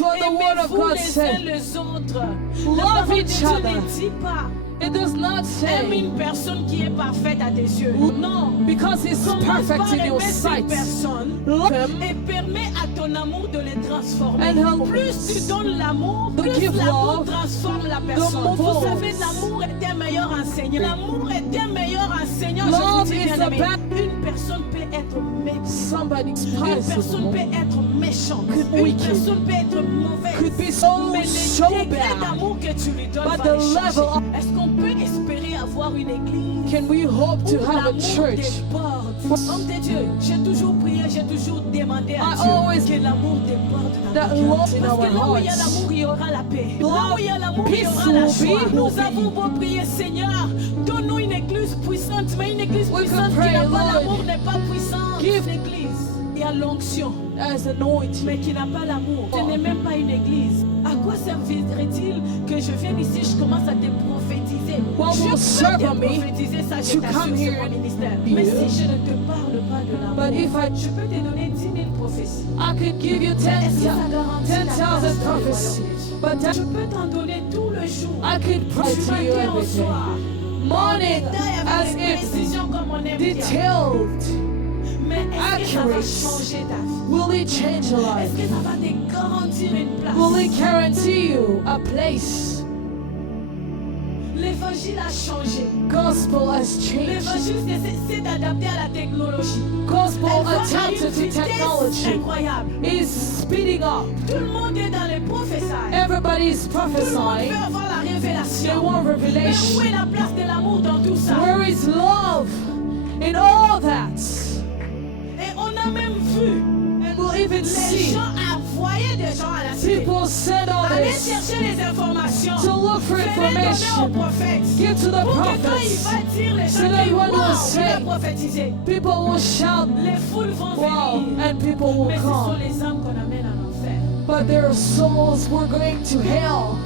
That's what the word of Aimez-vous God les uns said. les autres. Love La parole de each Dieu other. ne dit pas It does not aime say une personne qui est parfaite à tes yeux. Non. because he's Commence perfect par in your aimer cette sight. personne Love him et permets à ton amour de les transformer. and help Plus tu donnes l'amour, to plus give l'amour love, transforme la personne. more Vous savez, l'amour est un meilleur enseignant. L'amour est un meilleur enseignant. Je Love vous dis, is bien-aimé, the best. une personne peut être méchante. somebody's Une personne possible. peut être méchante. Could be Une wicked. personne peut être mauvaise. Could be so Mais so le degré bad. d'amour que tu lui donnes But va the le changer. level of- Est-ce qu'on peut espérer avoir une église Can we hope to où have a l'amour church? déborde? Homme de Dieu, j'ai toujours prié, j'ai toujours demandé à I Dieu always- que l'amour déborde dans that nos cœurs. love in Parce our que là où il y a hearts. l'amour, il y aura la paix. Là Love, où il y a l'amour, il y peace aura la will joie. be, Nous will be. avons beau prier, Seigneur, donne-nous une église puissante, mais une église We puissante can qui pray, n'a pas Lord, l'amour n'est pas puissante. give- L'église, il y a l'onction, As anointing. mais qui n'a pas l'amour. Ce n'est même pas une église. À quoi servirait-il que je vienne ici, je commence à te prophétiser? What Je will peux serve te me prophétiser, ça je to t'assure, come c'est here mon ministère. and Mais you? si je ne te parle pas de l'amour, But if I- je peux te donner 10 000 prophéties. I could give you Est-ce que ça garantit la 10,000 place dans le royaume prophecies, de Dieu? but that Je peux t'en donner tout le jour. I could pray Du to you matin au every day. soir. Morning Détail as avec des if précisions comme on aime bien. detailed. Mais est-ce que ça va accurate. changer ta vie? Will it change your Est-ce life? que ça va te garantir une place? Will it guarantee you a place? L'évangile a changé. Gospel has changed. L'évangile s'est adapté à la technologie. Gospel Elle va à adapted une to vitesse technology incroyable. is speeding up. Tout le monde est dans les prophéties. Everybody's Tout le monde prophesying. veut avoir la They révélation. want Mais où revelation. est la place de l'amour dans tout ça? Where is love in all that? Et on a même vu And we'll even les see gens envoyer des gens à la cité. people send Allez others chercher les informations. to look for Fais-les donner aux information. prophètes. Give to the Pour que quand il prophets. va dire les So gens that qui when wow, we'll il a say, prophétisé. people will shout, Les foules vont wow, venir. and people will Mais ce sont come. les âmes qu'on amène en enfer. But their souls were going to hell.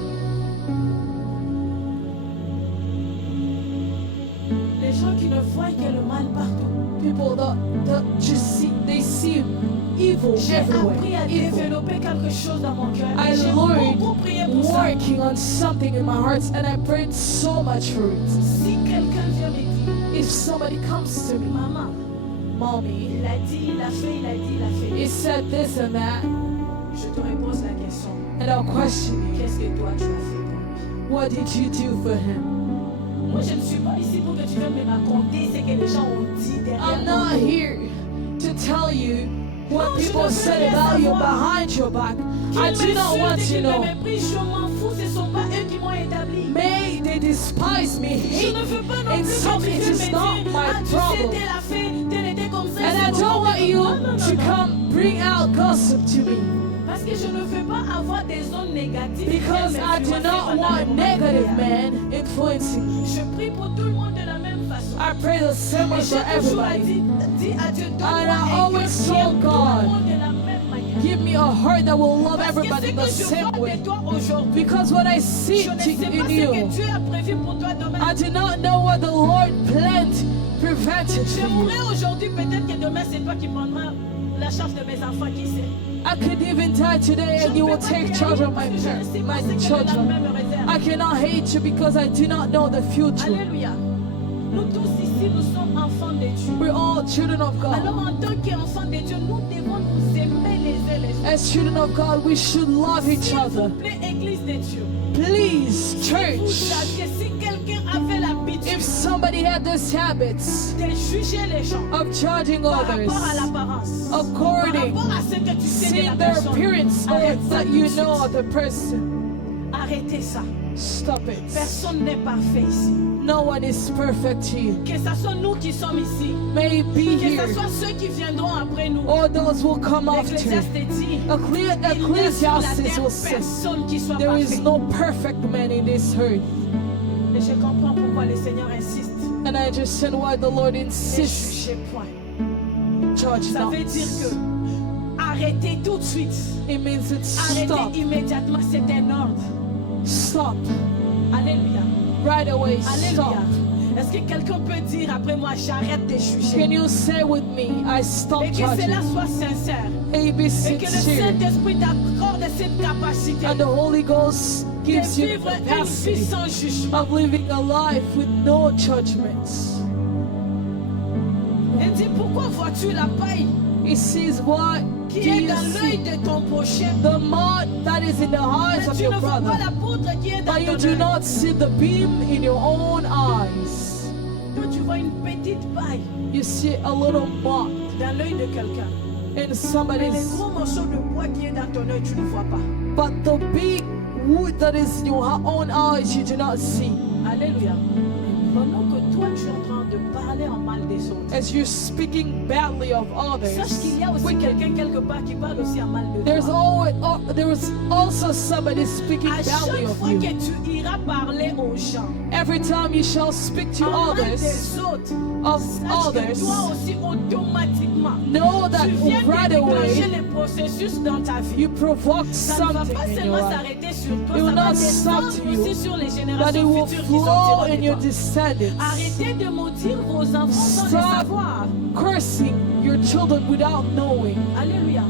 Les gens qui ne voient que le mal partout. People that just see, they see evil J'ai everywhere. appris à Evil. développer quelque chose dans mon cœur. I Et j'ai learned beaucoup prié pour ça. working on something in my heart, and I prayed so much for it. Si quelqu'un vient me dire, If somebody comes to me, maman, mommy, il a dit, il a fait, il a dit, il a fait. he said this and that, Je te repose la question. and I'll question you. Qu'est-ce que toi tu as fait pour lui? What did you do for him? Moi, je ne suis pas ici pour que tu viennes me raconter ce que les gens ont dit derrière I'm ton not dos. here to tell you what No, je people ne veux said rien about you savoir. behind your back. I Qu'ils do not want m'insultent et to qu'ils me know. méprisent, je m'en fous, ce ne sont pas eux qui m'ont établi. May they despise me, Je hate ne veux pas non and plus some que tu it viennes is me not dire, my ah, tu sais, problem. tel a fait, tel était comme ça. And I c'est don't comme want ça. you Non, non, to non. come bring out gossip to me Parce que je ne veux pas avoir des ondes négatives. because qui viennent I do m'influencer not pendant want les moments de negative prière. men influencing me. Je prie pour tout le monde de la même façon. I pray the same Et way for j'ai toujours everybody. dit à Dieu, And I donne-moi un always cœur qui told aime tout God, le monde de la même manière. Give me a heart that will love Parce que everybody ce the que je same vois way. de toi aujourd'hui, Because what I see je ne sais pas in ce que you, Dieu a prévu pour toi demain. I do not know what the Lord planned, prevented for you. J'aimerais aujourd'hui, peut-être que demain c'est toi qui prendras la charge de mes enfants, qui sait. I could even die today Je and ne you peux will pas take te charge haïr of parce my que je ne sais pas ce que le children. lendemain me réserve. I cannot hate you because I do not know the future. Alléluia. Nous tous ici, nous sommes enfants de Dieu. We're all children of Alors God. en tant qu'enfants de Dieu, nous devons nous aimer les uns les autres. As children of God, we should love each S'il vous other. plaît, Église de Dieu, Please, vous church, saviez, si quelqu'un avait l'habitude if somebody had these habits de juger les gens of judging par others rapport à l'apparence, par according rapport à ce que tu sais de seeing la their personne, appearance or arrête ça that tout you de suite. know of the person, Arrêtez ça. stop it. Personne n'est parfait ici. No one is perfect here. Que ce soit nous qui sommes ici, May it be que here ce soit ceux qui viendront après nous. or those will come after. L'Ecclésiaste dit, il n'y a sur la Ecclesiastes terre will say, personne qui soit there is parfait. no perfect man in this earth. Et je comprends pourquoi le Seigneur insiste. And I understand why the Lord Ne insists, jugez point. judge Ça not. veut dire que arrêtez tout de suite. It means it stop, Arrêtez immédiatement, c'est un ordre. stop, Alléluia. right away, Alléluia. stop. Est-ce que quelqu'un peut dire après moi, j'arrête de juger? Can you say with me, I stop Et que cela judging? soit sincère. A, B, Et C, que le C. Saint-Esprit t'accorde cette capacité And the Holy Ghost de gives you the vivre une vie capacity sans jugement. of living a life with no judgments. Et dis, pourquoi vois-tu la paille He sees what qui do est you dans l'œil see? de ton prochain, The mud that is in the eyes mais of tu your ne vois pas brother, la poudre qui est dans but you ton do œil. not see the beam in your own eyes. Toi, tu vois une petite paille You see a little mud dans l'œil de quelqu'un. in Mais les somebody's, gros morceaux de bois qui est dans ton œil, tu ne vois pas. but the big wood that is in your own eyes you do not see. Alléluia. Pendant que toi, tu es en train de parler en mal des autres, As you're speaking badly of sache others, qu'il y a aussi quelqu'un quelque part qui parle aussi en mal de there's toi. always there is also somebody speaking À badly chaque of fois you. que tu iras parler aux gens Every time you shall speak to en mal others des autres, of sache que others, toi aussi automatiquement, know that tu viens right de déclencher away les processus dans ta vie. you provoke Ça ne va something pas in your seulement life, s'arrêter sur toi, It will ça va not stop descendre to you, aussi sur les but it générations will futures qui flow sortiront in de your toi. descendants. Arrêtez de maudire vos enfants sans le Stop savoir. cursing your children without knowing. Alléluia.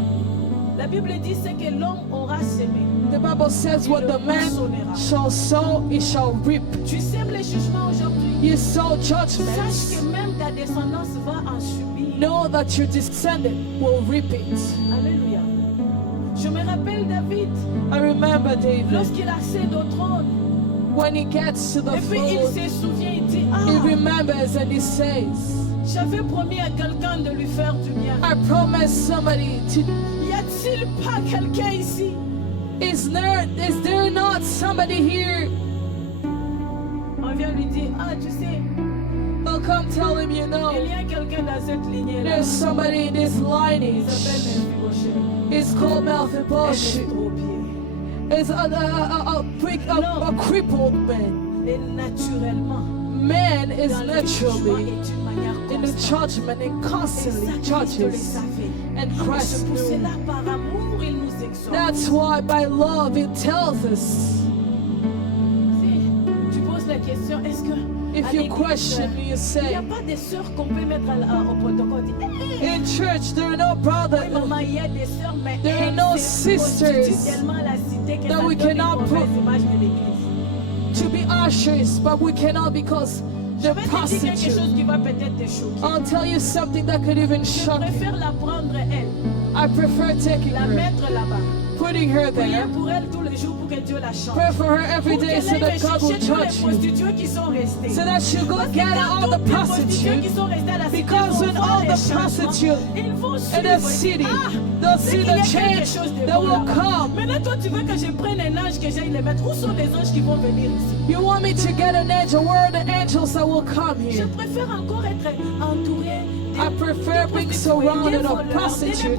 La Bible dit c'est que l'homme aura semé. The Bible says, what the man shall sow, he shall reap. Tu sèmes les jugements aujourd'hui. You sow Sache judgments, que même ta descendance va en subir. know that your descendant will reap it. Alléluia. Je me rappelle David, I remember David, lorsqu'il accède au trône, when he gets to the et puis il throne, se souvient, il dit, he ah, remembers and he says, j'avais promis à quelqu'un de lui faire du bien. I promised somebody to. Y a-t-il pas quelqu'un ici? Is there not somebody here? On vient lui dire, ah, tu sais, They'll come tell him, you il know, y a quelqu'un dans cette lignée-là. there's somebody in this Il lineage. s'appelle Mephibosheth. It's called Elle est Mephibosheth. trop pied. It's a crippled man. Et naturellement, Man is dans le jugement naturally et d'une manière in the constante. judgment and Et ça, constantly Christ le judges. savait. And Et Christ c'est pour knew. cela, par amour, il nous exhorte. That's why by love it tells us. Si tu poses la question, est-ce que If à you l'église, question, you il n'y say, a pas des sœurs qu'on peut mettre au protocole? Dit, hey, in church there are no oui, brothers maman, il y a des sœurs, mais There are elles no se sisters prostituent tellement à la cité que that ça we donne une cannot mauvaise put- image de l'église. to be ushers, but we cannot because Je they're vais te dire quelque prostitutes. chose qui va peut-être te choquer. I'll tell you something that could even Je shock you. préfère la prendre elle, I prefer taking la her, mettre là-bas. putting her Prier there, pour elle tous les jours pour que Dieu la change. pray for her every Pour day qu'elle so aille that God will chercher tous les judge you, prostituées qui sont restées. so that she'll go Parce que get quand all the toutes les prostituées qui prostitutes sont restées à la cité because vont when voir all les the changements, prostitutes ils vont in suivre. the city, Ah, they'll c'est see qu'il y a the quelque change chose de that bon will là-bas. come. Maintenant, toi, tu veux que je prenne un ange que j'aille les mettre. Où sont les anges qui vont venir ici? You want me to get an angel? Where are the angels that will come Je here? préfère encore être entouré I prefer being surrounded of prostitutes,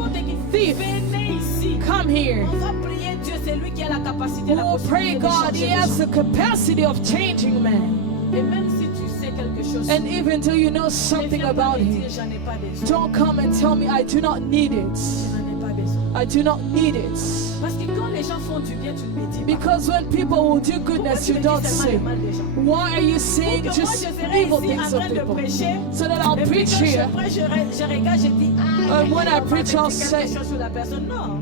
thief. Venez ici. Come here. On va prier Dieu, c'est lui qui a la capacité, We la will pray possibilité de God. changer He les has gens. the capacity of changing man. Et même si tu sais quelque chose, And even though you know ne something viens pas about me him, dire, j'en ai pas besoin. don't come and tell me I do not need it. Je n'en ai pas besoin. I do not need it. Parce que quand les gens font du bien, tu ne me dis pas. Because when people will do Pourquoi goodness, tu you me don't dis seulement say. le mal des gens? Why are you Pour saying que moi just je serai evil ici things en of train de people? prêcher. So that I'll Et puis preach quand here. je prêche, je regarde, je dis, ah, And when I on va preach, dire I'll quelque say- chose sur la personne. Non.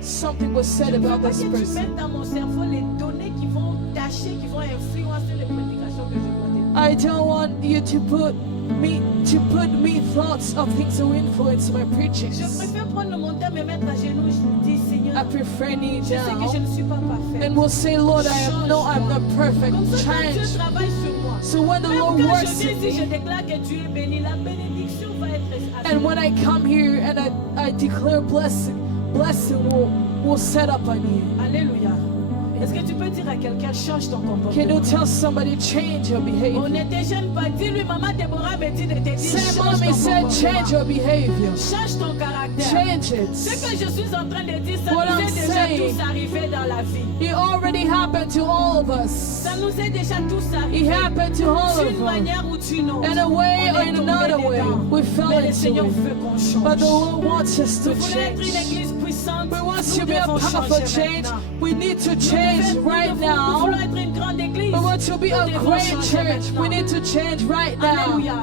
Something was said Je ne veux about pas this que tu person. mettes dans mon cerveau les données qui vont tâcher, qui vont influencer les prédications que je dois te I don't want you to put me thoughts of things to influence my Je preachings. préfère prendre mon temps, me mettre à genoux, je dis Seigneur, I prefer kneel je sais que je down ne suis pas parfaite. and will say, Lord, I know I'm not perfect. Comme ça, quand Dieu Change. travaille sur moi, So when the même Lord quand works je in viens ici, je me, déclare que tu es béni, la bénédiction va être à and when I come here and I declare blessing will set up on you. Alléluia. Est-ce que tu peux dire à quelqu'un, change ton Can comportement? you tell somebody change your On behavior? ne te gêne pas. Dis-lui, maman Déborah me dit de te dire, Say, change mommy ton said, change comportement. your behavior. Change ton caractère. Change Ce it. que je suis en train de dire, ça What nous I'm est déjà saying- tous arrivé dans la vie. It already happened to all of us. Ça nous est déjà tous It arrivé. happened to all D'une of us. manière ou d'une autre. In a way On or est in tombé another way, dedans. we fell Mais le into Seigneur it. veut qu'on change. But the Lord wants us to Nous voulons être une change. église puissante. We want Nous to be a devons powerful changer change. maintenant. We need to Nous change devons- right nous voulons now. être une grande église. We want to be a Nous devons great changer church. We maintenant. need to change right now. Alléluia.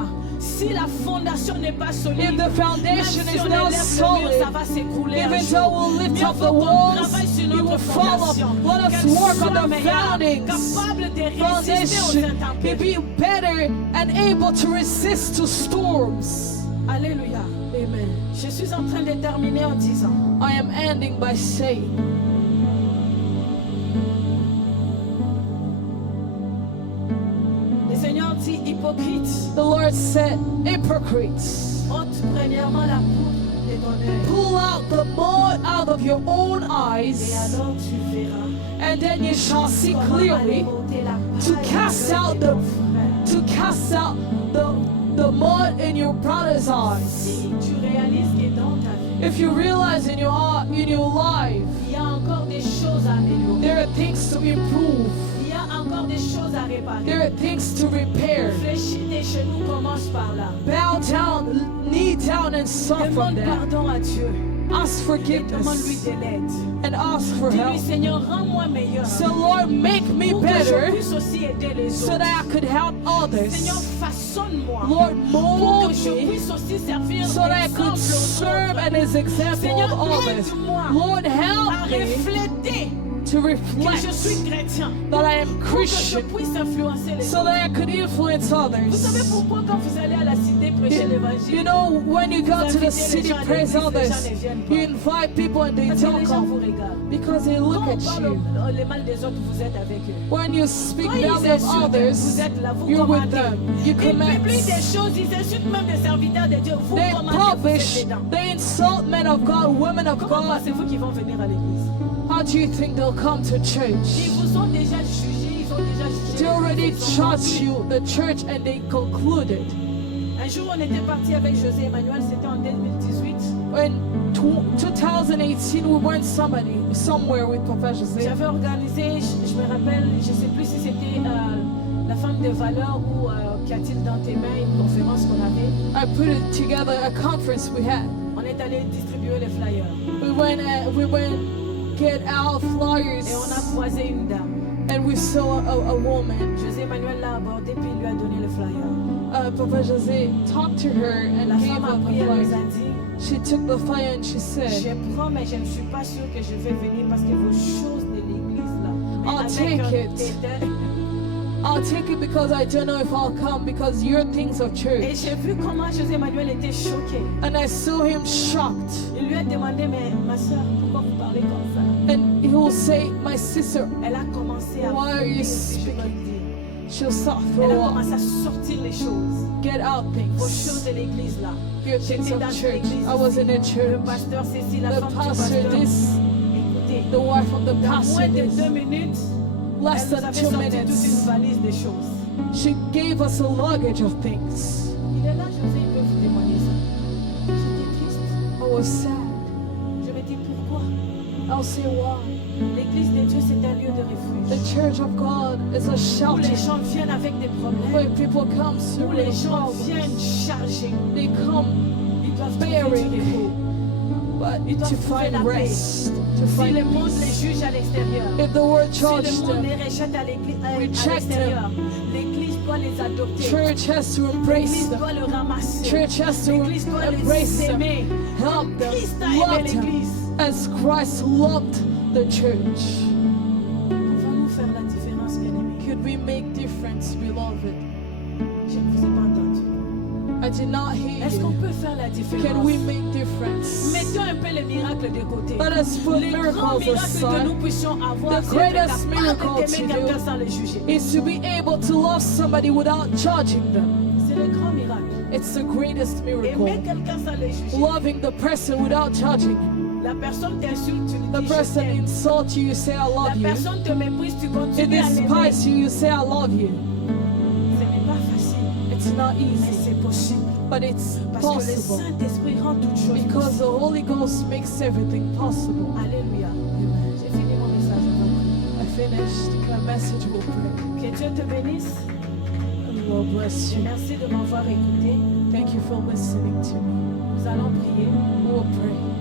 Si la fondation n'est pas solide, If the foundation même si is on not élève le solid, mur, ça va s'écrouler un even jour. though we'll lift Mieux up vaut the qu'on walls, travaille sur it notre will fall up. fondation. Let us Qu'elle work soit on the meilleure, foundings. capable de résister aux Foundation to intempéries. be better and able to resist to storms. Alléluia. Amen. Je suis en train de terminer en disant, I am ending by saying, le Seigneur dit hypocrite, the Lord said, hypocrites, ôte premièrement la poudre de ton œil, pull out the mote out of your own et eyes, alors tu verras and then you shall see comment aller clearly ôter la to paille cast de out ton frère. to cast out the mud in your brother's eyes. Si tu réalises que dans ta vie, If you realize in your life il y a encore des choses à améliorer, there are things to improve, il y a encore des choses à réparer. there are things to repair. Fléchis tes genoux, commence par là. Bow down, knee down, and suffer from Demande that. pardon à Dieu. Ask Demande-lui forgiveness de l'aide. and ask for Dis-lui, help. Seigneur, rends-moi meilleur. So Lord, make me Pour que je better puisse aussi aider les so autres. that I could help Seigneur, others. façonne-moi. Lord, Pour mold que je me puisse aussi servir so that I d'exemple could aux serve autres. and as example Seigneur, of others. aide-moi Lord, à help me refléter to que reflect je suis chrétien. that I am Pour que je Christian puisse influencer les so autres. that I could influence Vous savez others. pourquoi quand vous allez à la cité prêcher You l'évangile, know, when you go to the invitez les city, gens à praise l'église, les gens others, ne viennent pas. you invite people and they parce que les don't gens vous come regardent. because they look Quand on at parle you. le mal des autres, vous êtes avec eux. When you speak Quand ils badly of insultent, others, vous êtes là, vous you're with commentez. them. You Ils comment. publient des choses, ils insultent même des serviteurs de Dieu. Vous They commentez, vous publish, êtes dedans. they insult men of God, women of Comment God. pensez-vous qu'ils vont venir à l'église? How do you think they'll come to Ils church? vous ont déjà jugé, ils ont déjà jugé. They already Ils ont judged conclu. you, the church, and they concluded. Un jour, on était parti avec José Emmanuel, c'était en 2018. In 2018, we went somewhere with Papa Jose. J'avais organisé, je me rappelle, je ne sais plus si c'était la femme de valeur ou Qu'a-t-il dans tes mains, une conférence qu'on avait. I put it together, a conference we had. On est allé distribuer les flyers. We went get our flyers, Et on a croisé une dame. and we saw a woman. José Emmanuel l'a abordé puis il lui a donné le flyer. Papa Jose talked to her and La gave femme her a the pris, elle nous flyer. a dit, She took the flyer and she je said, prends mais je ne suis pas sûre que je vais venir parce que vos choses de l'église là. Mais I'll avec take un it. dédain. I'll take it because I don't know if I'll come because your things of Et church. j'ai vu comment José Emmanuel était choqué. And I saw him shocked. Il lui a demandé, mais ma soeur, pourquoi vous parlez comme ça? And he will say, my sister, Elle a commencé à Why are you dire ce que je speaking? dois dire. she'll stop Elle for a a while. commencé à sortir les choses. Get out Vos things. choses de l'église là. Your things J'étais of dans church. l'église. I was in a Le church. pasteur Cécile, la The femme du pastor, pasteur. this, Écoutez, the wife of the dans pastor, moins de this, 2 minutes, less elle nous than avait 2 sorti toute minutes, une valise de choses. she gave us a luggage of things. Il est là, José, il peut vous témoigner ça. J'étais triste. I was sad. Je me dis pourquoi? I'll say why. L'église de Dieu, c'est un lieu de The refuge. church of God is a Où les shelter gens viennent avec des problèmes. where people come Où to les the gens problems. viennent chargés. They come Ils doivent trouver bearing, du repos. but Ils to doivent trouver find la paix. rest, to Si find le monde les peace. juge à l'extérieur, If the world si charged le monde them, les rejette à Reject l'extérieur, l'église doit les adopter. church has to embrace L'église them. doit le ramasser. Church has to L'église doit embrace les them, aimer. help them, Christ a aimé love them l'église. as Christ loved the church. Pouvons-nous faire la différence, bien-aimés? Could we make difference, beloved? Je ne vous ai pas entendu. I did not hear Est-ce qu'on you. peut faire la différence? Can we make difference? Mettons un peu les miracles de côté. Let us put Les grands miracles miracles que aside. nous puissions avoir, The c'est greatest être miracle capable to d'aimer do quelqu'un sans le juger. Is to be able to love somebody without judging them. C'est le grand miracle. It's the greatest Aimer miracle. quelqu'un sans le juger. Loving the person without judging. La personne t'insulte, tu lui The dis je person t'aime. insults you, you say I La love you. personne te méprise, tu It continues à l'aimer. despises you, you say I love you. Ce n'est pas facile, It's not mais easy, c'est possible. but it's Parce que le possible. Saint-Esprit rend toutes choses Because the possibles. Holy Ghost makes everything possible. Alléluia. Amen. J'ai fini mon message. I finished my message. We'll pray. Que Dieu te bénisse. And Lord bless you. Merci de m'avoir écouté. Thank you for listening to me. Nous allons prier. We'll pray.